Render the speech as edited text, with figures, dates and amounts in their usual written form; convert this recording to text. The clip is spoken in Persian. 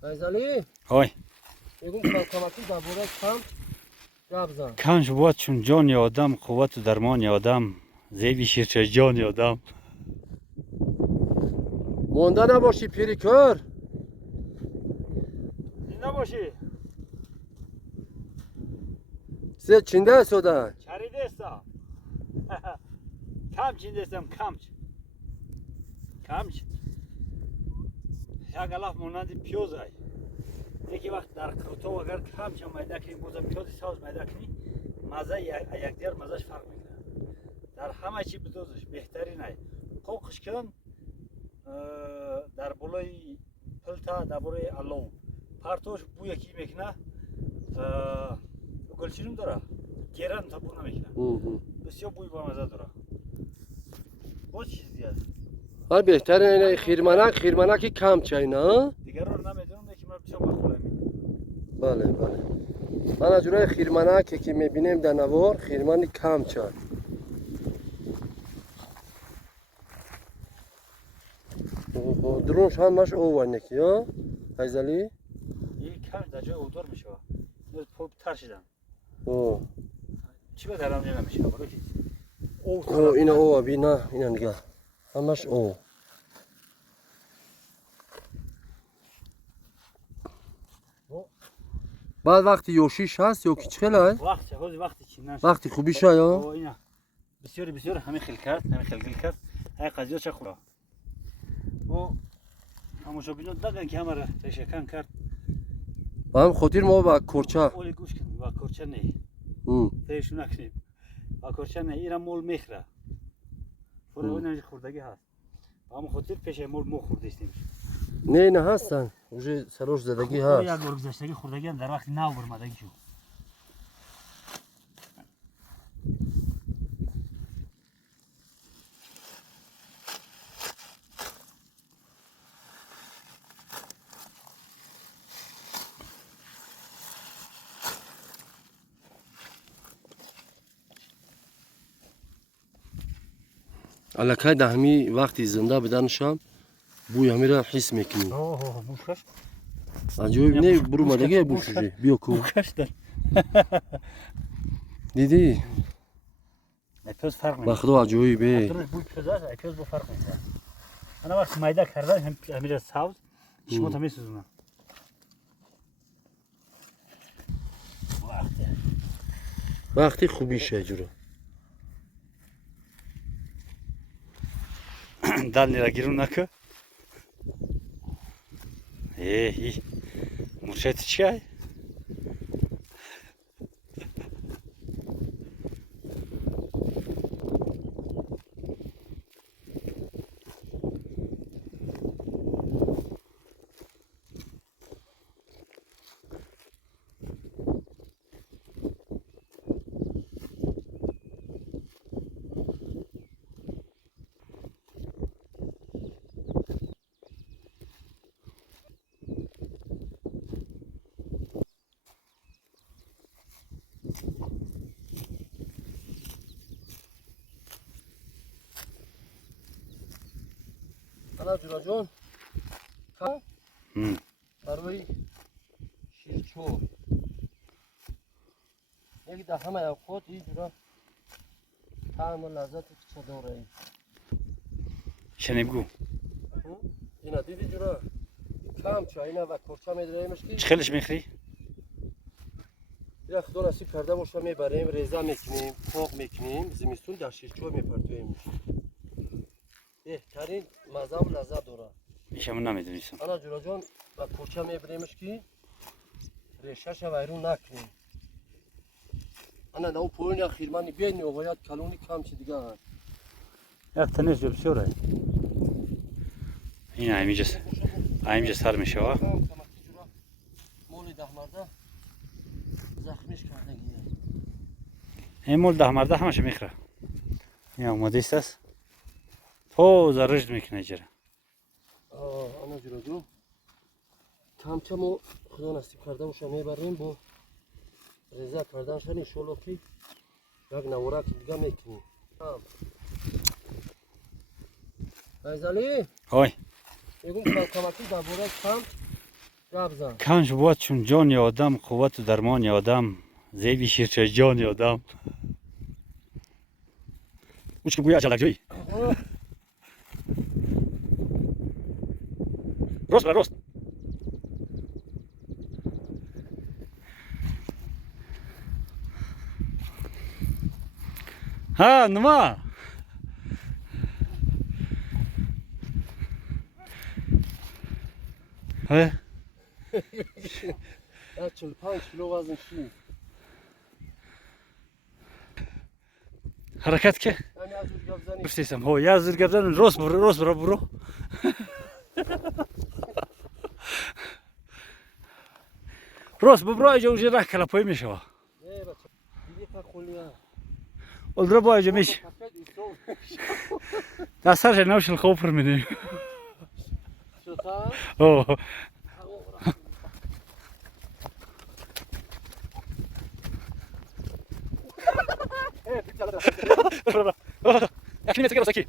فیضلی های میگم کمکی درباره کم گپ زن. کمش بود چون جان آدم قوت و درمان آدم زیبی شیرچه جان آدم مونده نباشی پیری کر. نباشی سه چینده سودن. چریده استا کم چینده استم کمچ یک الاف مانند پیاز های یکی وقت در تو اگر کمچ هم میده کنی بوزه پیازی ساز میده کنی مزه یک دیگر مزهش فرق میکنه در همه چی بدوزش بهترین های قوقش کن در بالای پلتا در بالای علوم پرتوش بو یکی میکنه گلچینم داره گیرن تا بو نمیکنه بسیار بوی با مزه داره باز چیز دیگه های بهتره اینه خیرمنک کم چای نه؟ دیگر رو نمیدونم که من پیشم بخورم بله بله من از جورای خیرمنک که میبینیم در نوار خیرمن کم چای درونش همش او نکی ها فیضلی این کم در جای اودار میشه پوپ تر شدن او چی به درام نمیشه برای چیز او اینا او بی نه اینا نگاه همش او بعد وقتی یوشیش هست یا کی چخلای وقتی چینن وقتی خوبی شایا اینا بسیار همه خیل کرد های قضیه چه خوبه و همونجا بینو دقیقا که همه را ریشکن کرد با هم خودیر ما با کرچه اولی گوش کن با کرچه نه تیشو نکنیم با کرچه نه ایران مول میخره فوره اون خوردگی هست با هم خودیر پیش مول مو خوردیستیم نه نه هستن اوجه سروش زدگی هست یک بار گذشتگی خوردگی هم در وقت نو برمدگی شو الکای دهمی وقتی زنده بدنشم بوی همی را حس میکنی بوشکش عجیب نه برو مدگی بوشوجی بیا کو بوشکش در دیدی پیاز فرق میکنه بخدا عجیبه درش بوی پیاز پیاز با فرق میکنه انا وقت میده کردن همین ساوز شما تا میسوزونم وقتی خوبی شه جورا دل نیرا گیرون نکه ای مرشد چیه انا جورا جون کا بروی شیرچو یکی در همه اوقات این جورا طعم و لذت چه داره این شنیبگو اینا دیدی جورا کم چای اینا و کرچا میدریمش کی چخلش میخری یا خدا نصیب کرده باشه میبریم ریزه میکنیم پاق میکنیم زمستون در شیرچو میپرتویم بهترین مزه و لذت داره میشه من نمیدونیستم انا جورا جون و کرچا میبریمش کی ریشش ویرون نکنیم انا دو پوین یا خیرمانی بیاین و باید کلونی کم چی دیگه هست یک تنش جو بسیاره این همینجا سر میشه مولی ده مرده زخمیش کرده گیره این مول 10 مرده همشه میخره این آماده است پوز رشد میکنه جره انا جورا جون کم کم و خدا نصیب کرده باشه میبریم با ریزه کردن شد انشالله که یک نورک دیگه میکنیم فیضلی های میگم کمکی درباره کم Gabzan. کانش بود چون جان آدم قوت و درمان آدم زیبی شیرچه جان آدم اوچ که گویا عجلک جوی راست برا راست ها نما ها 45 کیلو وزن چی؟ حرکت که همین از اون گبزنی. بفتیسم هو یا زیر گبزن راست برو راست برو اینجا اونجا راه کلاپای میشه نه بچه دیگه که خولیا اولدرا با اینجا میشه دسترش نوشل خوب فرمینی شتا اوه اكلمة كده سكين